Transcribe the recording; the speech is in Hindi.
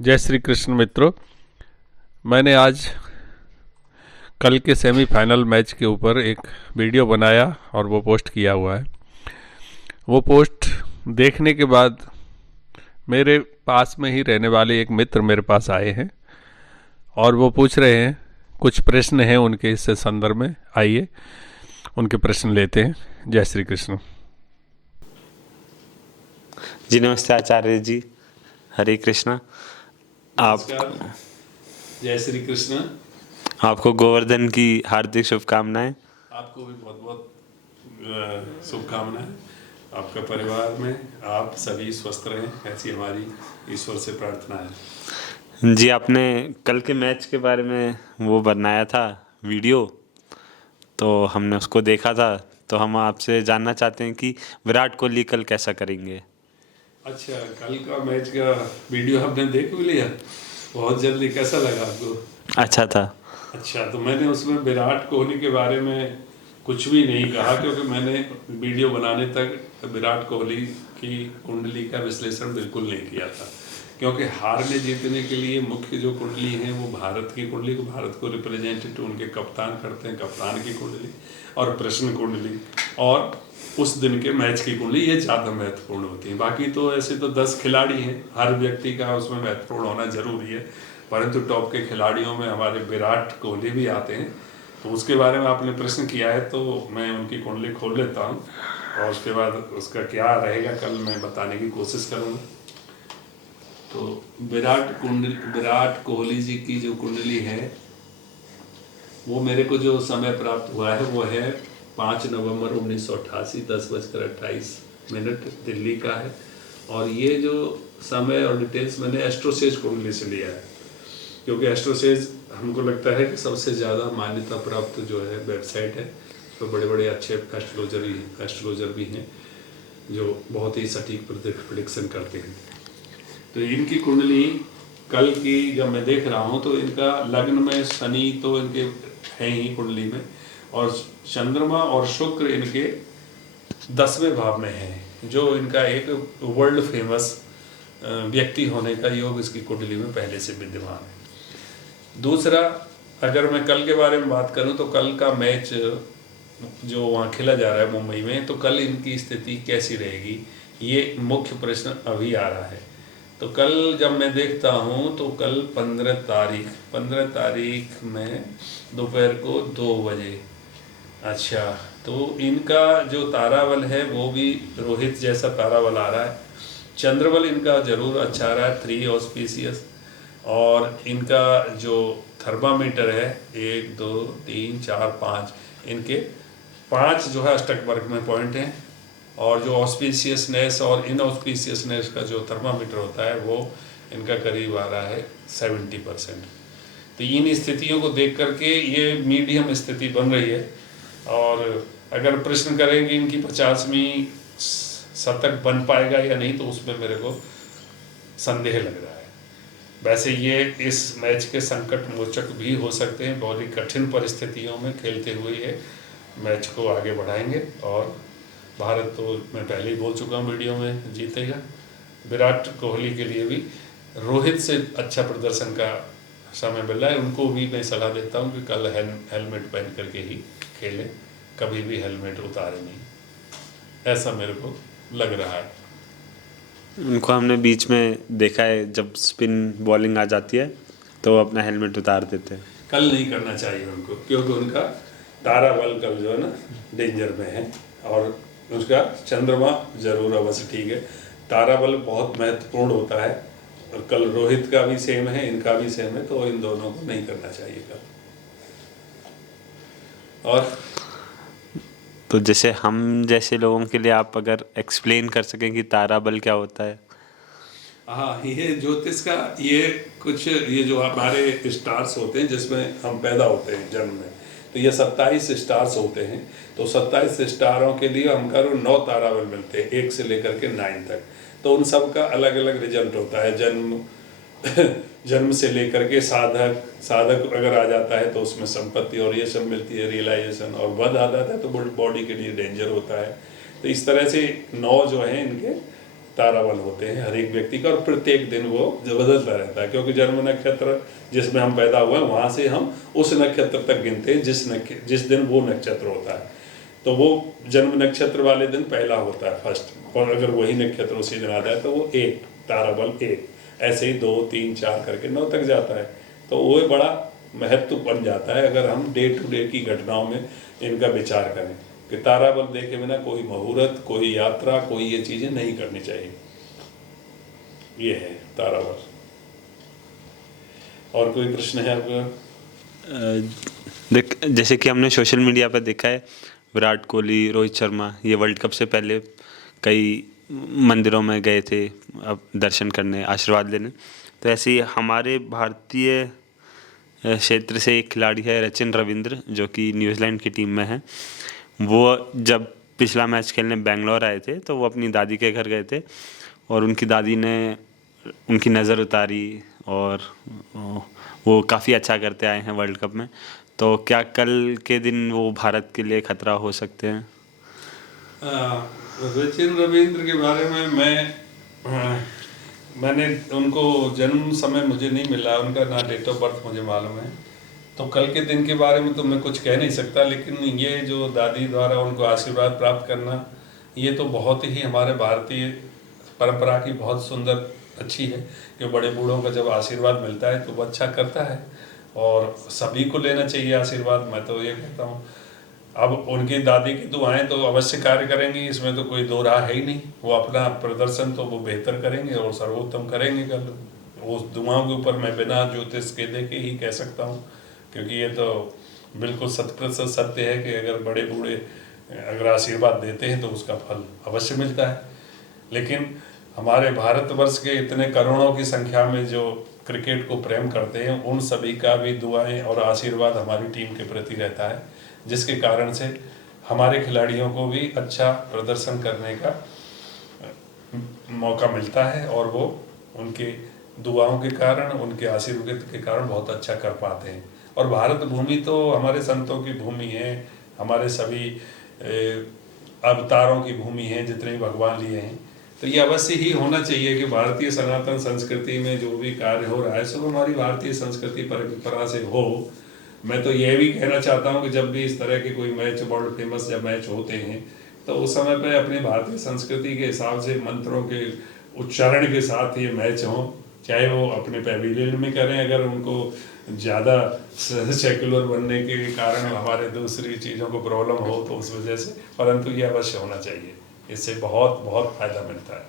जय श्री कृष्ण मित्रों। मैंने आज कल के सेमीफाइनल मैच के ऊपर एक वीडियो बनाया और वो पोस्ट किया हुआ है। वो पोस्ट देखने के बाद मेरे पास में ही रहने वाले एक मित्र मेरे पास आए हैं और वो पूछ रहे हैं, कुछ प्रश्न हैं उनके इस संदर्भ में। आइए उनके प्रश्न लेते हैं। जय श्री कृष्ण जी। नमस्ते आचार्य जी, हरे कृष्णा। आप जय श्री कृष्ण। आपको गोवर्धन की हार्दिक शुभकामनाएं। आपको भी बहुत बहुत शुभकामनाएं। आपका परिवार में आप सभी स्वस्थ रहें, ऐसी हमारी ईश्वर से प्रार्थना है। जी, आपने कल के मैच के बारे में वो बनाया था वीडियो, तो हमने उसको देखा था। तो हम आपसे जानना चाहते हैं कि विराट कोहली कल कैसा करेंगे। अच्छा, कल का मैच का वीडियो आपने देख भी लिया बहुत जल्दी? कैसा लगा आपको? अच्छा था। अच्छा, तो मैंने उसमें विराट कोहली के बारे में कुछ भी नहीं कहा, क्योंकि मैंने वीडियो बनाने तक विराट कोहली की कुंडली का विश्लेषण बिल्कुल नहीं किया था, क्योंकि हारने जीतने के लिए मुख्य जो कुंडली है वो भारत की कुंडली, को भारत को रिप्रेजेंटेटिव उनके कप्तान करते हैं, कप्तान की कुंडली और प्रश्न कुंडली और उस दिन के मैच की कुंडली, ये ज़्यादा महत्वपूर्ण होती है। बाकी तो ऐसे तो 10 खिलाड़ी हैं, हर व्यक्ति का उसमें महत्वपूर्ण होना जरूरी है, परंतु टॉप के खिलाड़ियों में हमारे विराट कोहली भी आते हैं। तो उसके बारे में आपने प्रश्न किया है तो मैं उनकी कुंडली खोल लेता हूँ और उसके बाद उसका क्या रहेगा कल मैं बताने की कोशिश करूँगा। तो विराट कोहली जी की जो कुंडली है वो मेरे को जो समय प्राप्त हुआ है वो है 5 नवंबर 1988, 10:28 दिल्ली का है। और ये जो समय और डिटेल्स मैंने एस्ट्रोसेज कुंडली से लिया है, क्योंकि एस्ट्रोसेज हमको लगता है कि सबसे ज़्यादा मान्यता प्राप्त जो है वेबसाइट है। तो बड़े बड़े अच्छे एस्ट्रोलॉजर भी हैं जो बहुत ही सटीक प्रिडिक्शन करते हैं। तो इनकी कुंडली कल की जब मैं देख रहा हूँ तो इनका लग्न में शनि तो इनके है ही कुंडली में, और चंद्रमा और शुक्र इनके 10वें भाव में है, जो इनका एक वर्ल्ड फेमस व्यक्ति होने का योग इसकी कुंडली में पहले से विद्यमान है। दूसरा, अगर मैं कल के बारे में बात करूं तो कल का मैच जो वहाँ खेला जा रहा है मुंबई में, तो कल इनकी स्थिति कैसी रहेगी, ये मुख्य प्रश्न अभी आ रहा है। तो कल जब मैं देखता हूँ तो कल 15 तारीख में दोपहर को 2 बजे, अच्छा, तो इनका जो ताराबल है वो भी रोहित जैसा ताराबल आ रहा है। चंद्रबल इनका जरूर अच्छा आ रहा है, 3 ऑस्पिशियस। और इनका जो थर्मामीटर है 1 2 3 4 5, इनके 5 जो है अष्टक वर्ग में पॉइंट हैं। और जो ऑस्पिशियसनेस और इनऑस्पिशियसनेस का जो थर्मामीटर होता है वो इनका करीब आ रहा है 70%। तो इन स्थितियों को देख करके ये मीडियम स्थिति बन रही है। और अगर प्रश्न करें कि इनकी 50वीं शतक बन पाएगा या नहीं, तो उसमें मेरे को संदेह लग रहा है। वैसे ये इस मैच के संकट मोचक भी हो सकते हैं, बहुत ही कठिन परिस्थितियों में खेलते हुए ये मैच को आगे बढ़ाएंगे। और भारत तो मैं पहले ही बोल चुका हूँ वीडियो में जीतेगा। विराट कोहली के लिए भी रोहित से अच्छा प्रदर्शन का समय मिल रहा है, उनको भी मैं सलाह देता हूँ कि कल हेलमेट पहन करके ही खेलें, कभी भी हेलमेट उतारे नहीं, ऐसा मेरे को लग रहा है। उनको हमने बीच में देखा है, जब स्पिन बॉलिंग आ जाती है तो वो अपना हेलमेट उतार देते हैं। कल नहीं करना चाहिए उनको, क्योंकि उनका तारा बल कल जो है ना डेंजर में है, और उसका चंद्रमा जरूर अवश्य ठीक है। तारा बल बहुत महत्वपूर्ण होता है, और कल रोहित का भी सेम है, इनका भी सेम है, तो इन दोनों को नहीं करना चाहिए कल। और तो जैसे हम जैसे लोगों के लिए आप अगर एक्सप्लेन कर सकें कि तारा बल क्या होता है। हाँ, ये ज्योतिष का ये कुछ, ये जो हमारे स्टार्स होते हैं जिसमें हम पैदा होते हैं जन्म में, तो ये 27 स्टार्स होते हैं। तो 27 स्टारों के लिए हमको 9 ताराबल मिलते हैं, 1 से लेकर के 9 तक। तो उन सब का अलग अलग रिजल्ट होता है। जन्म जन्म से लेकर के साधक अगर आ जाता है तो उसमें संपत्ति और ये सब मिलती है, रियलाइजेशन। और वध आ जाता है तो बॉडी के लिए डेंजर होता है। तो इस तरह से 9 जो हैं इनके ताराबल होते हैं हर एक व्यक्ति का, और प्रत्येक दिन वो बदलता रहता है, क्योंकि जन्म नक्षत्र जिसमें हम पैदा हुए हैं वहाँ से हम उस नक्षत्र तक गिनते हैं जिस दिन वो नक्षत्र होता है। तो वो जन्म नक्षत्र वाले दिन पहला होता है फर्स्ट, और अगर वही नक्षत्र उसी दिन आता है तो वो एक ताराबल एक, ऐसे ही 2 3 4 करके 9 तक जाता है। तो वो बड़ा महत्व बन जाता है अगर हम डे टू डे की घटनाओं में इनका विचार करें कि ताराबल देखे बिना कोई मुहूर्त, कोई यात्रा, कोई ये चीज़ें नहीं करनी चाहिए। ये है ताराबल। और कोई प्रश्न है आपका? देख, जैसे कि हमने सोशल मीडिया पर देखा है, विराट कोहली, रोहित शर्मा ये वर्ल्ड कप से पहले कई मंदिरों में गए थे अब दर्शन करने, आशीर्वाद लेने। तो ऐसे ही हमारे भारतीय क्षेत्र से एक खिलाड़ी है सचिन रविंद्र, जो कि न्यूजीलैंड की टीम में है। वो जब पिछला मैच खेलने बेंगलोर आए थे तो वो अपनी दादी के घर गए थे और उनकी दादी ने उनकी नज़र उतारी और वो काफ़ी अच्छा करते आए हैं वर्ल्ड कप में। तो क्या कल के दिन वो भारत के लिए खतरा हो सकते हैं? सचिन रविंद्र के बारे में मैंने उनको जन्म समय मुझे नहीं मिला, उनका ना डेट ऑफ बर्थ मुझे मालूम है, तो कल के दिन के बारे में तो मैं कुछ कह नहीं सकता। लेकिन ये जो दादी द्वारा उनको आशीर्वाद प्राप्त करना, ये तो बहुत ही हमारे भारतीय परंपरा की बहुत सुंदर अच्छी है कि बड़े बूढ़ों का जब आशीर्वाद मिलता है तो वो अच्छा करता है और सभी को लेना चाहिए आशीर्वाद, मैं तो ये कहता हूँ। अब उनकी दादी की दुआएं तो अवश्य कार्य करेंगी, इसमें तो कोई दो राह है ही नहीं। वो अपना प्रदर्शन तो वो बेहतर करेंगे और सर्वोत्तम करेंगे कल। उस दुआओं के ऊपर मैं बिना ज्योतिष के देखे ही कह सकता हूँ, क्योंकि ये तो बिल्कुल 100% सत्य है कि अगर बड़े बूढ़े अगर आशीर्वाद देते हैं तो उसका फल अवश्य मिलता है। लेकिन हमारे भारतवर्ष के इतने करोड़ों की संख्या में जो क्रिकेट को प्रेम करते हैं, उन सभी का भी दुआएं और आशीर्वाद हमारी टीम के प्रति रहता है, जिसके कारण से हमारे खिलाड़ियों को भी अच्छा प्रदर्शन करने का मौका मिलता है और वो उनके दुआओं के कारण, उनके आशीर्वाद के कारण बहुत अच्छा कर पाते हैं। और भारत भूमि तो हमारे संतों की भूमि है, हमारे सभी अवतारों की भूमि है, जितने भगवान लिए हैं। तो ये अवश्य ही होना चाहिए कि भारतीय सनातन संस्कृति में जो भी कार्य हो रहा है सब हमारी भारतीय संस्कृति परंपरा से हो। मैं तो यह भी कहना चाहता हूँ कि जब भी इस तरह के कोई मैच, वर्ल्ड फेमस जब मैच होते हैं तो उस समय पे अपनी भारतीय संस्कृति के हिसाब से मंत्रों के उच्चारण के साथ ये मैच हो, चाहे वो अपने पैविलियन में करें अगर उनको ज़्यादा सेक्युलर बनने के कारण हमारे दूसरी चीज़ों को प्रॉब्लम हो तो उस वजह से, परंतु ये अवश्य होना चाहिए, इससे बहुत बहुत फायदा मिलता है।